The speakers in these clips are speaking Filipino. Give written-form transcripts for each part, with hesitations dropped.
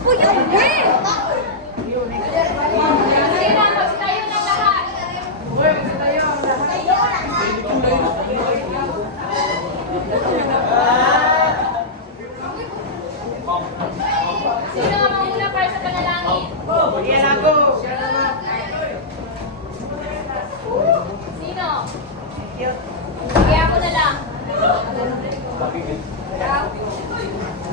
Uy, uwi! Sino ang mauna para sa panalangin? Yan ako. Sino? Kaya ako na lang.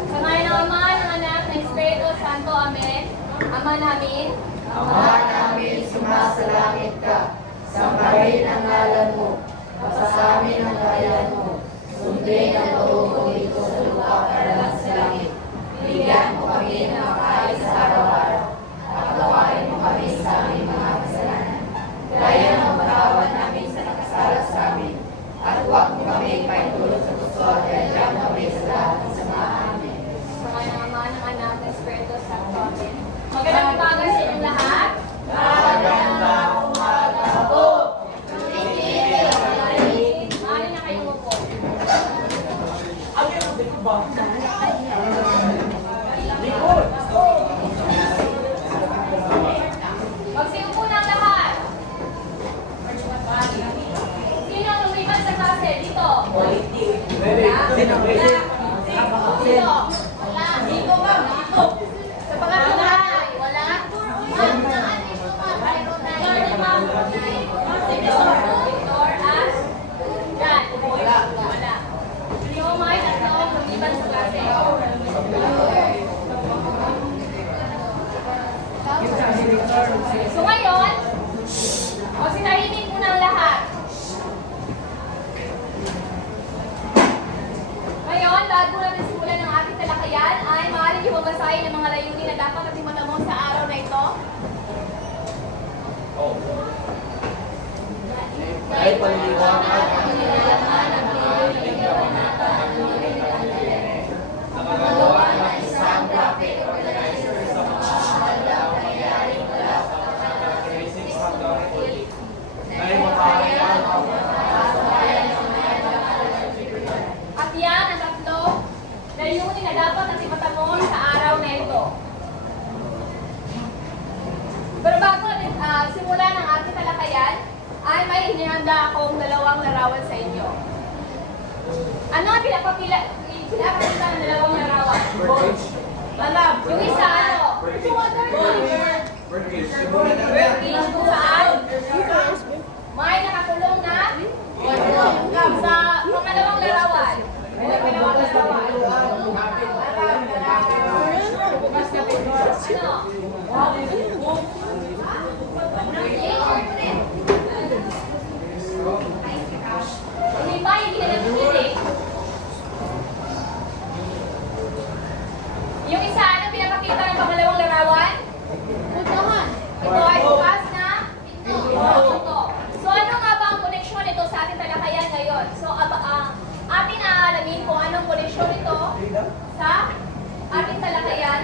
Sa ngalan ng Ama, ng Anak, ng Espiritu Santo, Amen. Ama namin, Ama namin, sumasalangit ka. Sambahin ang ngalan mo. Pasasamin ang bayan mo. Sundin ang loob mo dito sa lupa para sa langit. Bigyan mo kami ng makain sa araw-araw. Patawarin mo kami sa aming mga kasalanan. Gaya ng patawad namin sa nakasala sa amin. At huwag mo kami paitulog sa gusto at kaya kami sa lahat ng sama. Amen. sa ngalan ng Ama, ng Anak, ng Espiritu Santo, Amen. Magandang umaga sa inyong lahat. Magandang umaga po. Maaari na kayong upo. Magsiupo na ang lahat. Sino ang lumipat sa klase? Dito. Sino? Wala. Dito ba? Dito. Sa pangatlong bahay. Wala. Victor, As? Jan? Wala. Sino may tatlong lumipat sa klase? So ngayon, sinahimik muna ang lahat. Ngayon, bago natin simulan ng ating talakayan, ay maaaring yung mabasahin ng mga layunin na dapat natin matamong sa araw na ito. Ay paliwanag ang nakagawa ng isang traffic organizer sa mga mahalagang pangyayaring wala sa characteristics ng gawin ay mapahayag ang At yan ang tatlo layunin na dapat natin matamong sa araw na ito. Pero bago natin simulan ang ating talakayan, ay may hinihanda akong dalawang larawan sa inyo. Ano ang pinapakita ng dalawang larawan? Alam. Yung isa ano? Birdcage kung saan? May nakakulong na sa pangalawang larawan. May pangalawang larawan. Ano? Hindi ba hindi na napili? Yung isa, ano pinapakita ng pangalawang larawan? Puntahan. Ito ay bukas na pinto. So ano nga ba ang koneksyon nito sa ating talakayan ngayon? So ating aalamin kung anong koneksyon nito sa ating talakayan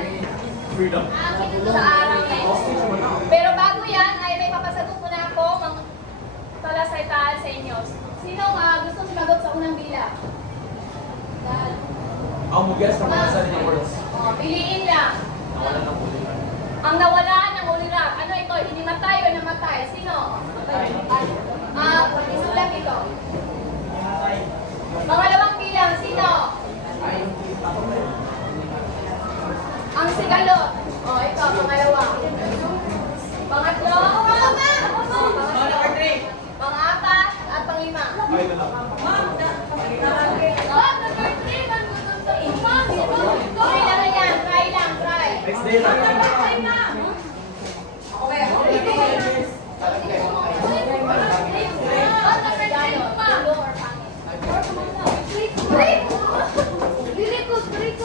sa araw na ito. Pero bago yan, ay may papasagot ko na ako mga talasaytaan sa inyo. Sino gusto sumagot sa unang bilang? Ang mugas sa mga sarili ng words. Piliin lang. Nawala ng ulitan. Ang nawala ng ulirap. Ano ito? Hinimatay o namatay? Sino? Isulat ito. Pangalawang bilang. Sino? Ang sigalot. Ito. Pangalawa. Pangatlo. Pang-apat at pang-lima. Ay, ito na. Try lang yan. Try lang. Try. Next day lang.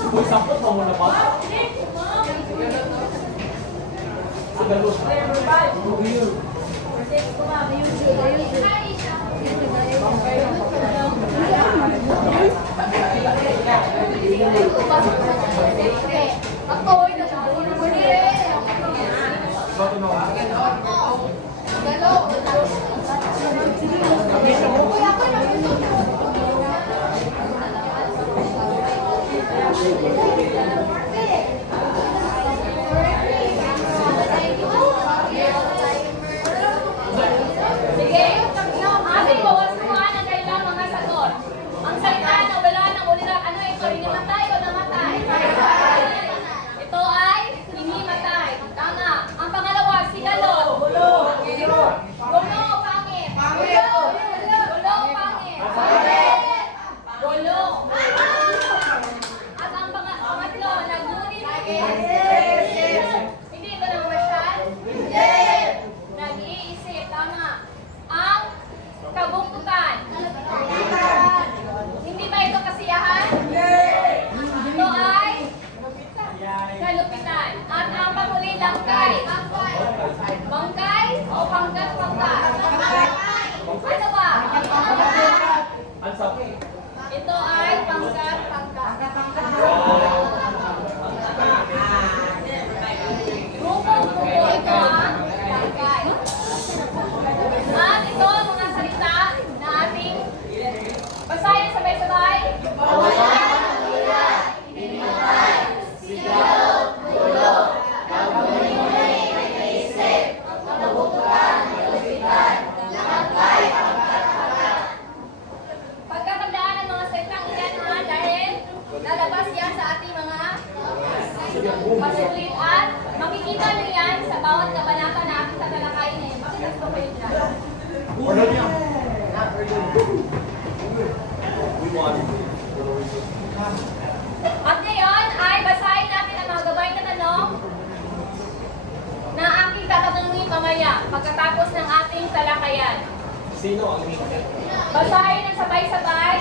Uy, sampot pa muna pa. Sigalos. Ako, Bato na ako. Sige, ating bawas-buwan ang kailang mga sagot. Ang salita na wala ng ulirat, ano ito? Hinimatay o namatay? Ito ay hinimatay. Tama. Ang pangalawa, sigalo. Gulo o pangit? Gulo o pangit? Gulo. At ang pangatlo, nagunit. Hindi ito na masyal? Nag-iisip. Tama. Ang kabungkutan. Hindi ba ito kasiyahan? Ito ay kalupitan. At ang panghuli, langkay. Bangkay o panggat-panggat? Ano ba? Ang sabi. Ito ay panggat-panggat. Grupo-grupo ito ang bangkay. At ito ang mga salita na ating basahin sabay-sabay. Pagkakandaan ng mga salitang iyan ha, dahil lalabas yan sa ating mga pasulit at makikita nyo yan sa bawat kabanata na ating tatalakayin ngayon. Bakit ito kayo dyan? Ano niya? We want. At ngayon ay basahin natin ang mga gabay na tanong na aking tatanungin mamaya pagkatapos ng ating talakayan. Sino ang hindi? Basahin ng sabay-sabay.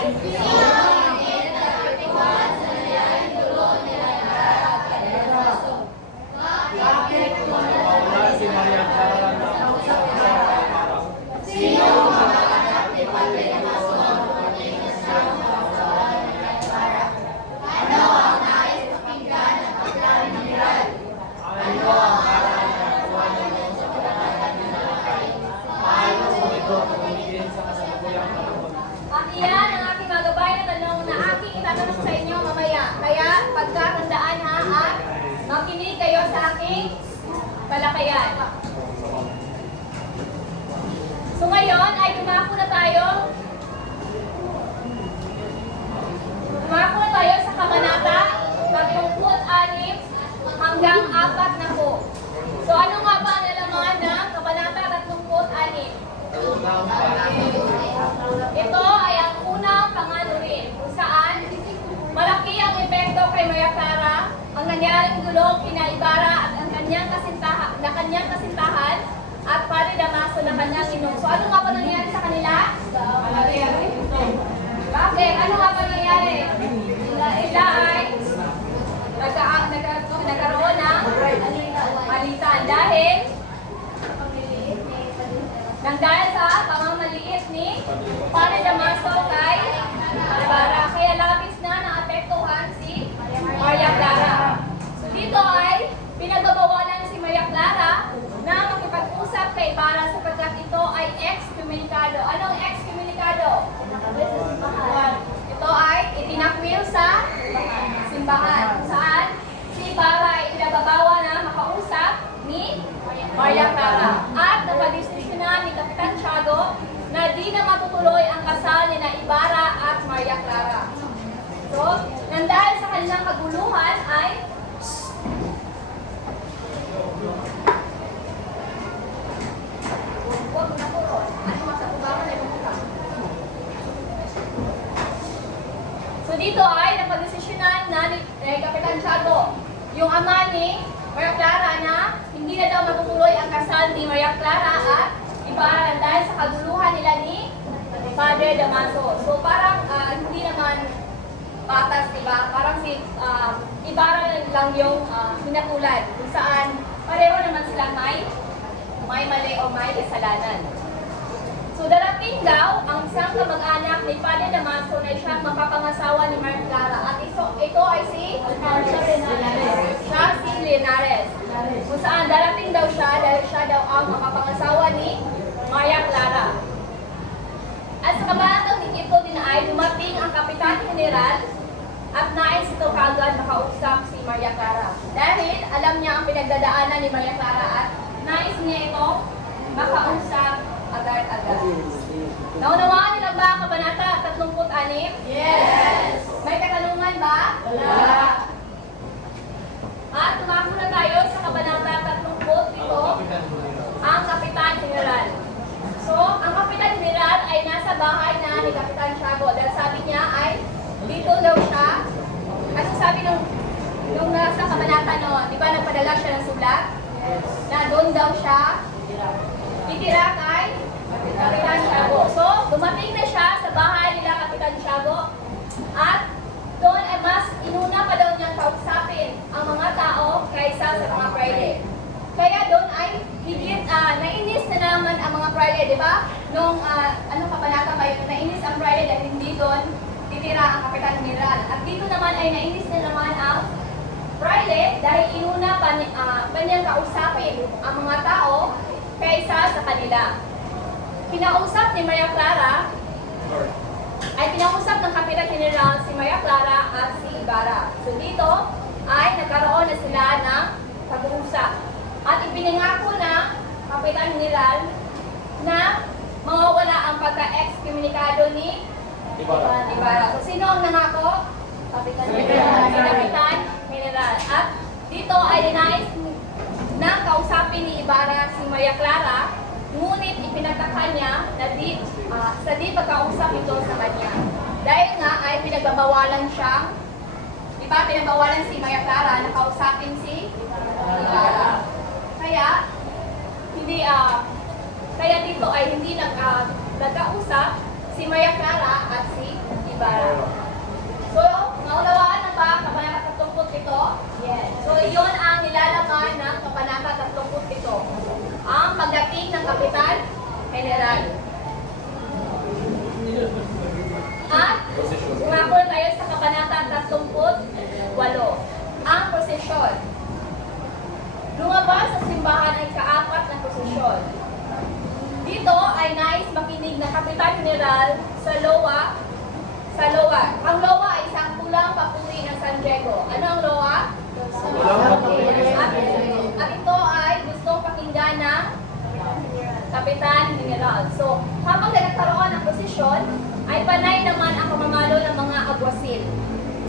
Wala si Maria Clara na At iyan ang aking mga gabay na tanong na aking itatanong sa inyo mamaya. Kaya pagkakandaan ha at makinig kayo sa aking talakayan. So ngayon ay dumako na tayo sa kabanata 36 hanggang 40. So ano nga ba ang nalaman ng kabanata 36? Ito ay ang unang panganurin kung saan malaki ang epekto kay Maria Clara ang nangyaring gulo kina Ibarra at ang kanyang kasintahan at Padre Damaso na kanyang inom. So ano nga ba nangyari sa kanila? Bakit? Ano nga ba nangyari? Sila ay nagkaroon ng alitan dahil sa pamamaliit ni Padre Damaso kay Ibarra. Kaya labis na naapektuhan si Maria Clara. So dito ay pinagbabawalan si Maria Clara na makipag-usap kay Ibarra sapagkat ito ay excommunicado. Anong excommunicado? Ito ay itinakwil sa simbahan. Saan si Ibarra ay pinagbabawa na makausap ni Maria Clara. At napadesisyonan ni Kapitan Tiago na di na matutuloy ang kasal ni Ibarra at Maria Clara. So, nang dahil sa kanilang kaguluhan ay huwag na po. Ano masakubangan ay magkita. So dito ay napadesisyonan na ni Kapitan Tiago, yung ama ni Maria Clara na hindi na daw matutuloy ang kasal ni Maria Clara at Ibarra dahil sa kaguluhan nila ni Padre Damaso. So parang hindi naman patas, diba? Parang si Ibarra lang yung hinatulan kung saan pareho naman silang may mali o may kasalanan. So darating daw ang isang kamag-anak ni Padre Damaso na siyang mapapangasawa ni Maria Clara at ito ay si Linares. Kung saan darating daw siya dahil siya daw ang mapapangasawa ni Maria Clara. At sa kabanatang ito din ay dumating ang Kapitan General at nais ito kaagad makausap si Maria Clara. Dahil alam niya ang pinagdadaanan ni Maria Clara at nais niya ito makausap agad-agad. Naunawaan niyo na ba ang Kabanata 36? Yes! May katanungan ba? Wala! At tumako na tayo sa Kabanata 37, ang Kapitan General. So, ang Kapitan General ay nasa bahay na ni Kapitan Tiago dahil sabi niya ay dito daw siya. Kasi sabi nung nasa kabanata noon, di ba nagpadala siya ng sulat? Na doon daw siya titira kay Kapitan Tiago. So, dumating na siya sa bahay nila Kapitan Tiago at doon ay mas inuna pa daw niyang kausapin ang mga tao kaysa sa mga praile. Kaya doon ay higit, nainis na naman ang mga praile, di ba? Nung kabanata ba yun, nainis ang praile dahil hindi doon titira ang Kapitan General. At dito naman ay nainis na naman ang praile dahil inuna pa niyang kausapin ang mga tao kaysa sa kanila. Kinausap ni Maria Clara ay kinausap ng Kapitan General si Maria Clara at si Ibarra. So dito ay nagkaroon na sila ng pag-uusap. At ipinangako na Kapitan General na mawawala ang pagka-excommunicado ni Ibarra. So sino ang nangako? Kapitan General. Si Kapitan General. At dito ay dinais na kausapin ni Ibarra si Maria Clara, ngunit ipinagtakpan niya na sa di pagkausap ito sa kanya. Dahil nga ay pinagbabawalan siya, di ba pinagbawalan si Maria Clara na kausapin si Ibarra. Kaya dito ay hindi nagkausap si Maria Clara at si Ibarra. So, naunawaan na ba Kabanata 37? Yes. So, iyon ang nilalaman ng Kabanata 37. Ang pagdating ng Kapitan General. At umako tayo sa Kabanata 38, ang prosesyon. Lumabas sa simbahan ay kaapat na prosesyon. Dito ay nais makinig na Kapitan General sa Loa. Ang Loa ay isang tulang papuri ng San Diego. Ano ang Loa? At ito ay gustong pakinggan ng Kapitan General. So, habang nagkaroon ng posisyon, ay panay naman ang pamamalo ng mga agwasil.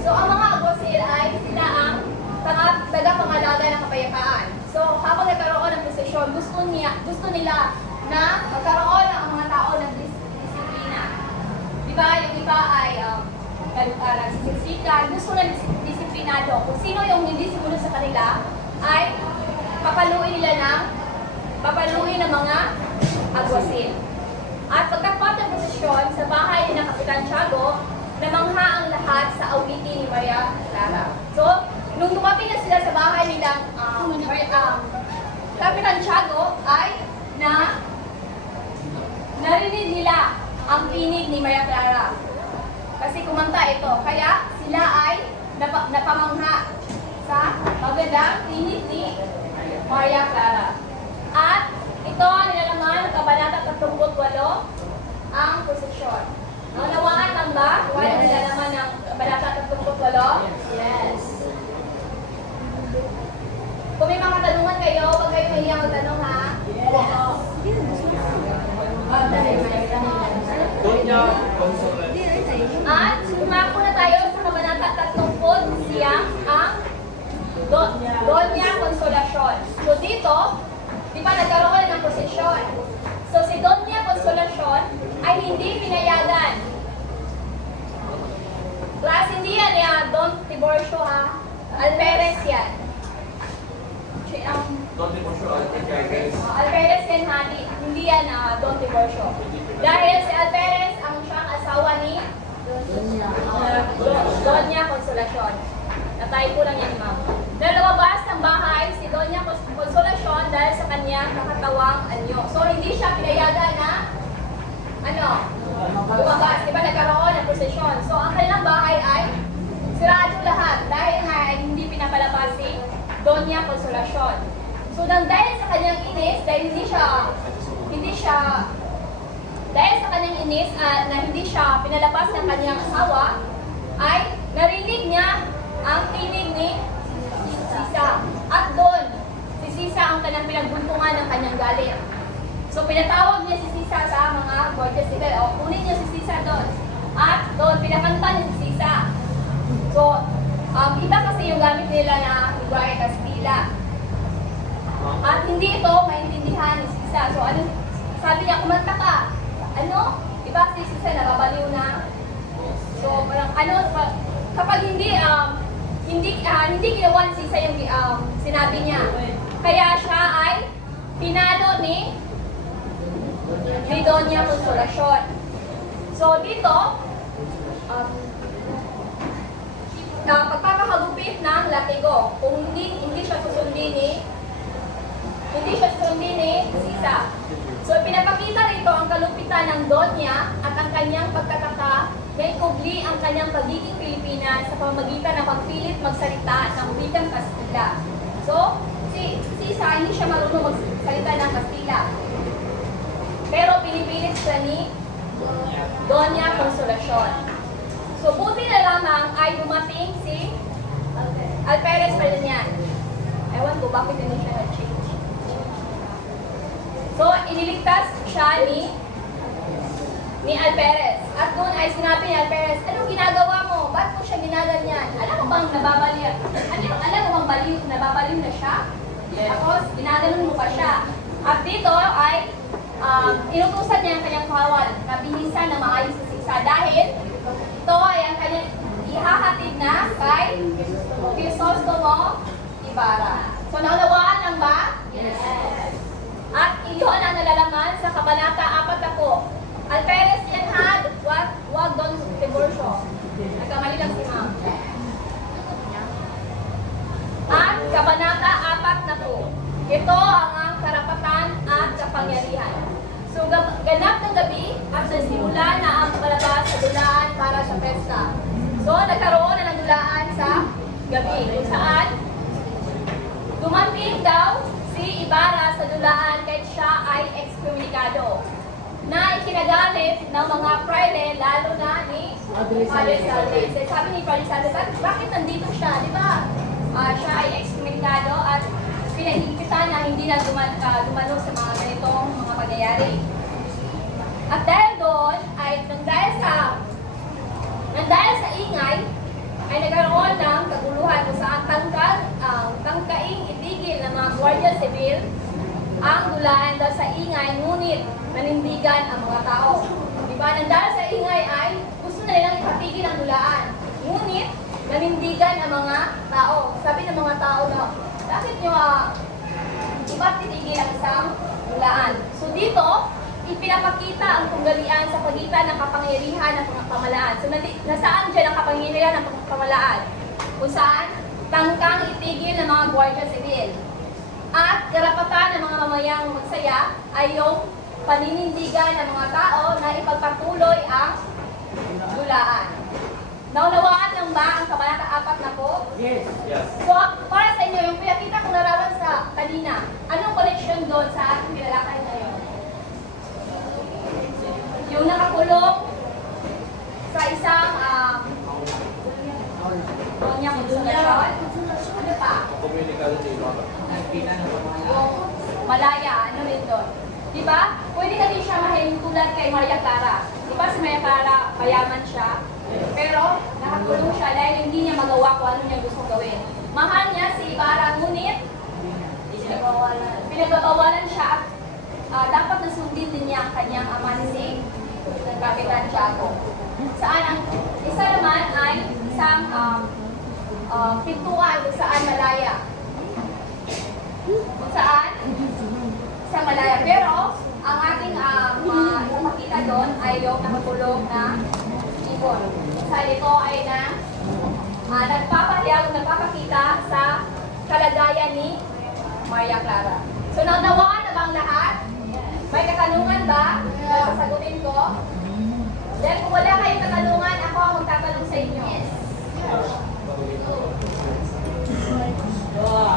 So, ang mga agwasil ay sila ang tagapangalaga ng kapayapaan. So, habang nagkaroon ng posisyon, gusto nila na magkaroon ng mga tao ng disiplina. Diba? Yung iba ay nagsisiksikan, gusto na disiplinado. Kung sino yung hindi sumunod sa kanila, ay papaluin ng mga agwasil. At pagkapat ng posisyon sa bahay ng Kapitan Tiago, namangha ang lahat sa awitin ni Maria Clara. So, nung dumating na sila sa bahay nilang Kapitan Tiago, ay narinig nila ang tinig ni Maria Clara. Kasi kumanta ito. Kaya sila ay napamangha sa magandang tinig ni Maria Clara. At ito ang nilalaman ng Kabanata 38, ang posisyon. Naunawaan lang ba? Kung ano nilalaman ng Kabanata 38? Yes. Kung may mga katanungan kayo, huwag kayo mahiyang magtanong ha? At sumako na tayo sa Kabanata 30 siyang ang Doña Consolacion. So dito, di ba nagkaroon ng posisyon? So si Doña Consolacion ay hindi pinayagan. Class, hindi yan Don Tiborcio ha. Alperes yan. Alperes yan ha. Hindi yan Don Tiborcio. Dahil si Alperes ang siyang asawa ni Doña Consolacion. Natay ko lang yan, ma'am. Nalabas ng bahay si Doña Consolacion dahil sa kanyang nakatawang anyo. So, hindi siya pinayagan na lumabas. Diba nagkaroon ng prosesyon? So, ang kanilang bahay ay sirado lahat dahil nga ay hindi pinapalabas si Doña Consolacion. So, dahil sa kanyang inis, dahil sa kanyang inis na hindi siya pinalabas ng kanyang asawa, ay narinig niya So pinatawag niya si Sisa sa mga Guardia Civil. O, kunin niya si Sisa doon. At doon, pinakanta niya si Sisa. So, iba kasi yung gamit nila na Guardia Castilla. At hindi ito maintindihan ni Sisa. So, ano, sabi niya, kumanta ka. Ano? Iba si Sisa, nababaliw na. So, parang ano, kapag hindi ginawa ni Sisa yung sinabi niya. Kaya siya ay pinalo ni Doña Consolacion. So, dito, pagpapakagupit ng latigo, kung hindi siya susundin ni Sisa. So, pinapakita rito ang kalupitan ng Doña at ang kanyang pagtataka na ikubli ang kanyang pagiging Pilipinas sa pamamagitan ng pagpilit magsalita ng wikang Kastila. So, si Sisa hindi siya marunong magsalita ng Kastila. Pero pinipilit siya ni Doña Consolacion. So, buti na lamang ay dumating si Alperes Palanian. Ewan ko bakit hindi siya nag-change. So, iniligtas siya ni Alperes. At doon ay sinabi ni Alperes, anong ginagawa mo? Ba't mo siya ginaganyan? Alam mo bang nababaliw? Alam mo bang nababaliw na siya? Tapos, ginaganon mo pa siya. At dito ay inutusan niya ang kanyang kawal na binisan na maayos sa Sisa dahil ito ay ang kanyang ihahatid na kay Crisostomo Ibarra. So, naunawaan lang ba? Yes. At iyon ang nalalaman sa Kabanata 4 ako. Alperes yan had, wag Don Tiburcio. Nagkamali lang si ma'am. At Kabanata 4 na po. Ito ang karapatan at kapangyarihan. So, ganap ng gabi at nagsimula na ang palabas sa dulaan para sa pesta. So, nagkaroon na ng dulaan sa gabi kung saan dumating daw si Ibarra sa dulaan kahit siya ay excommunicado na ikinagalit ng mga praile lalo na ni Padre Saldes. Sabi ni Padre Saldes, bakit nandito siya? Di ba? Siya ay excommunicado at pinahigpitan na hindi na dumalo sa mga ganitong mga pangyayari. At dahil doon, ay nang dahil sa ingay, ay nagkaroon ng kaguluhan kung saan tangkaing itigil ng mga Guardia Civil ang dulaan dahil sa ingay, ngunit nanindigan ang mga tao. Diba? Nang dahil sa ingay ay gusto na nilang ipatigil ang dulaan, ngunit nanindigan ang mga tao. Sabi ng mga tao na, bakit nyo iba't titigil ang isang dulaan? So dito, ipinapakita ang tunggalian sa pagitan ng kapangyarihan ng pamahalaan. So nasaan dyan ang kapangyarihan ng pamahalaan? Kung saan tangkang itigil ng mga Guardia Civil. At karapatan ng mga mamayang magsaya ay yung paninindigan ng mga tao na ipagpatuloy ang dulaan. Naunawaan lang ba ang Kabanata 4 na po? Yes. So, para sa inyo, yung pinakita kong larawan sa kanina, anong connection doon sa ating pinalakay ngayon? Yung nakakulong sa isang Doña Consolacion. Ano pa? Komunikado sa ilo. Yung Malaya, ano rin doon? Diba? Pwede na din siya mahintulad kay Maria Clara. Diba si Maria Clara, mayaman siya. Pero nakakulong siya dahil hindi niya magawa kung ano niya gusto gawin. Mahal niya si Ibarra, ngunit pinagbabawalan siya at dapat nasundin din niya ang kanyang ama si Kapitan Tiago. Saan ang isa naman ay isang pintuan kung saan malaya. Kung saan sa malaya. Pero ang ating makikita doon ay yung nakakulong na ibon. Sa ito ay nagpapakita sa kalagayan ni Maria Clara. So, naunawaan na bang lahat? May katanungan ba? Sasagutin ko. Dahil kung wala kayong katanungan, ako ang magtatanong sa inyo.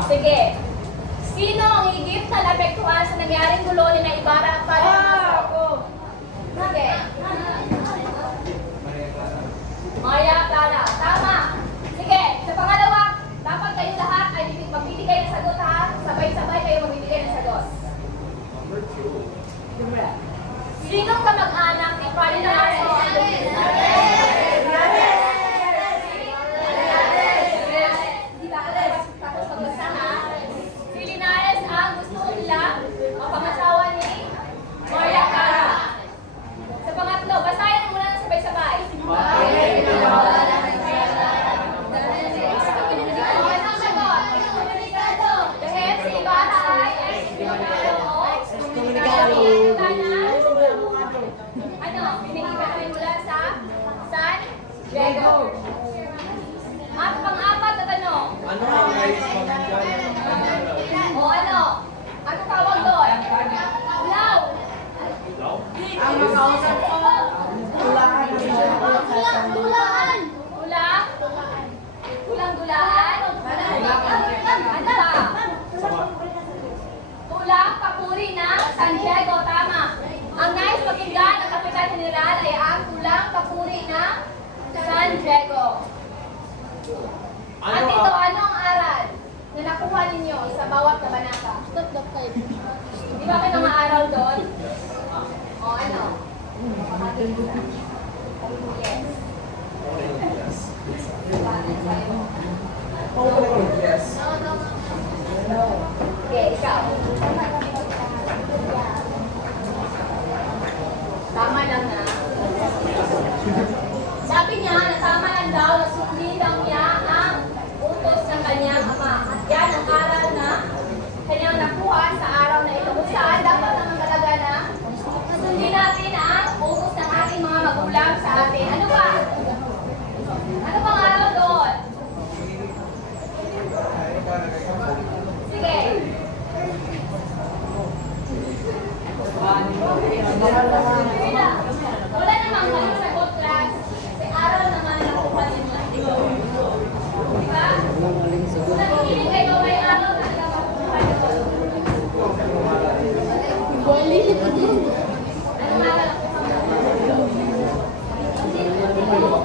Sige. Sino ang higit na napektuhan sa nangyaring gulo ni na Ibarra para ako? Sige. Maria Clara. Tama. Sige. Sa pangalawa, dapat kayo lahat ay magbibigay ng sagot ha. Sabay-sabay kayo magbibigay ng sagot. Sinong kamag-anak ni Ferdinand Marcos? Si Linares ang gusto nila mapangasawa ni Maria Clara. Sa pangatlo, basahin muna ng sabay-sabay. Anong sagot? Dahil si Ibarra ay ano, pinag-iba mula sa San Diego. At pang-apat na tanong. Ano ang nais pamilya? O ano? Ano tawag doon? Ulaw. Ang makausap ko, tulaan ng mga Tulaan. Ulang? Tulang-dulaan? Ano ba? Tulang papuri ng San Diego. Tama. Ang nais pakinggan ng Kapitan General ay ang tulang papuri ng San Diego. At ito, ano ang aral na nakuha ninyo sa bawat kabanata? Di ba kayo mga aral doon? O ano? Yes. Yes. Okay, ikaw. Tama lang na. Sabi niya na tama lang daw na sundin daw niya ang utos ng kanyang ama. At yan ang aral na kanyang nakuha sa araw na ito. Kung saan dapat naman talaga na sundin natin ang utos ng ating mga magulang sa atin. Ano ba? Ano bang araw doon? Sige. Wala namang maling sagot, class. Kasi aral naman ang nakuha ninyo. Diba? Kung nakikinig kayo, may aral na lang makukuha nyo. Anong aral ang kuha mo?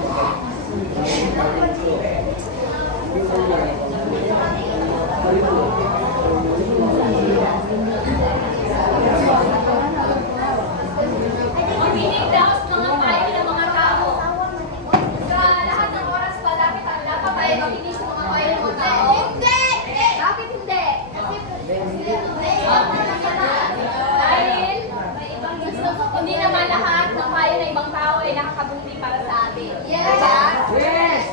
Makinig daw sa mga payo ng mga tao. Sa lahat ng oras ba, dapat tayo makinig sa mga payo ng mga tao? Hindi! Bakit hindi? Dahil hindi naman lahat ng payo ng ibang tao ay nakakabuti para sa atin. Yes!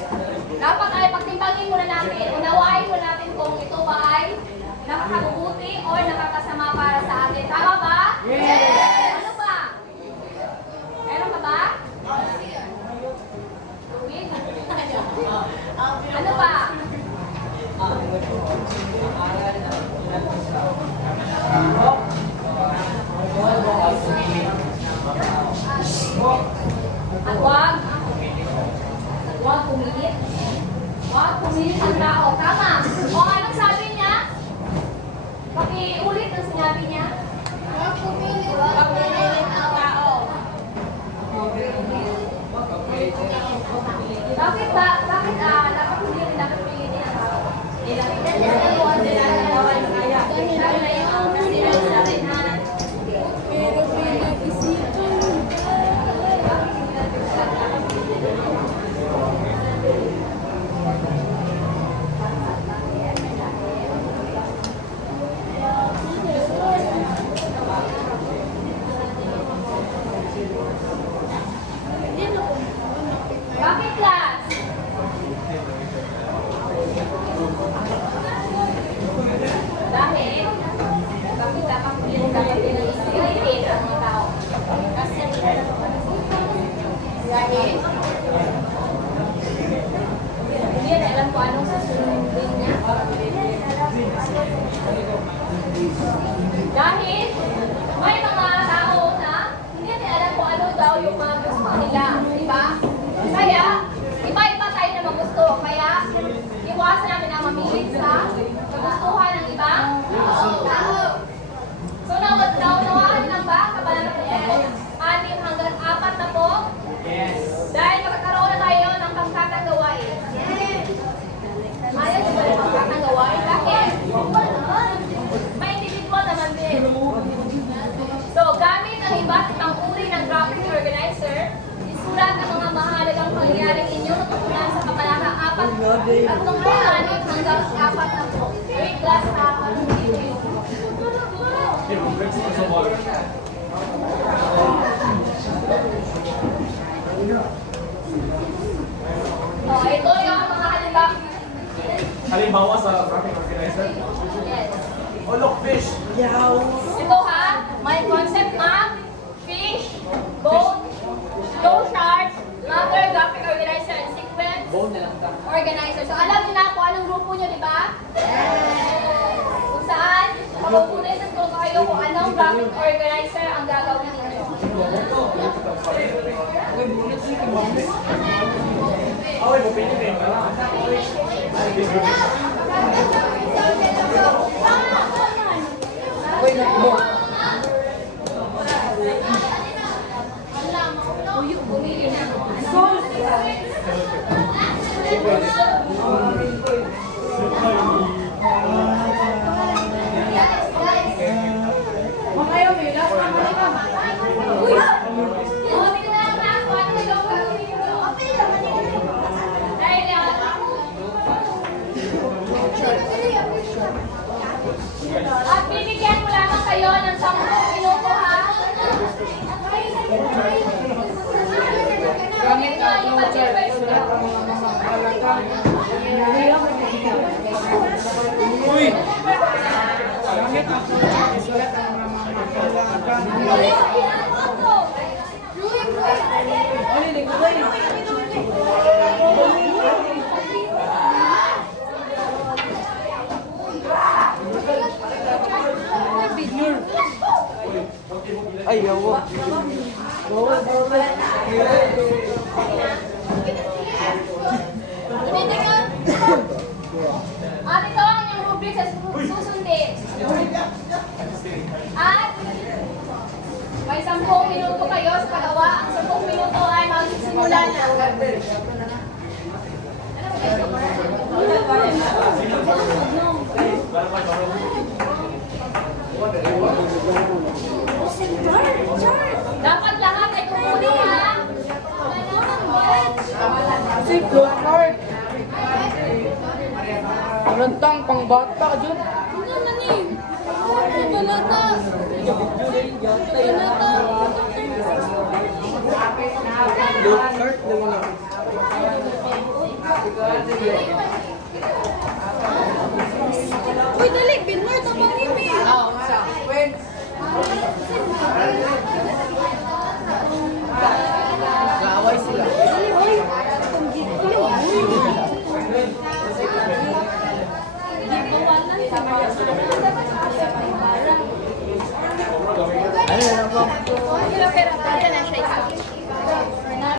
Dapat ay pagtimbangin muna natin, unawain muna natin kung ito ba ay nakakabuti o nakakasama para sa atin. Tama ba? Yes! Ano ba? Meron ka ba? Ano ba? At wag pumilit. Wag pumilit ang tao. Tama. O anong sabi niya? Pakiulit ang sinabi niya. Wag pumilit ang tao. Bakit ba? Bakit dapat pilitin ang tao? Bakit, class? Dahil, bakit dapat nilang isipin ang mga tao? Dahil, hindi na alam kung anong susundin niya. Dahil, may mga tao na hindi natin alam kung ano daw yung mga gusto nila. Diba? Kaya, iba-iba tayo na magusto. Kaya, iwasan natin ang mamili sa kagustuhan ng ibang tao. So, naunawaan lang ba? Kabanata po. 6 hanggang 4 na po. Dahil magkakaroon na tayo ng pangkatang gawain. Ayaw ba yung pangkatang gawain? Bakit? May individual naman din. So, gamit Tatlong bulanit hanggang 4 na po. Grade class na ako. Oh, ito yung mga halimbawa. Halimbawa sa traffic organizer. Yes. Oh, look, fish. Ito ha, may concept map, fish, boat, flow charts, mapper, graphic organizer, and sequence organizer. So alam niyo na kung anong grupo niyo, di ba? Kung saan, mapupunay sa grupo kayo kung anong graphic organizer ang gagawin ninyo. Oh, yung pinili ka lang. At bibigyan ko lamang kayo ng 10 minuto ha. Gamit nga yung materials nyo. Uy! Ayaw. At ito ang inyong rubric sa susundin. At may 10 minuto kayo sa paggawa. Ang 10 minuto ay magsisimula na. Dapat lahat ay kukunin ha. Si Blackheart. Rentang pang bata dyan. Ano man eh? Balata. Blackheart na mga. Uy, dali, binward ang mga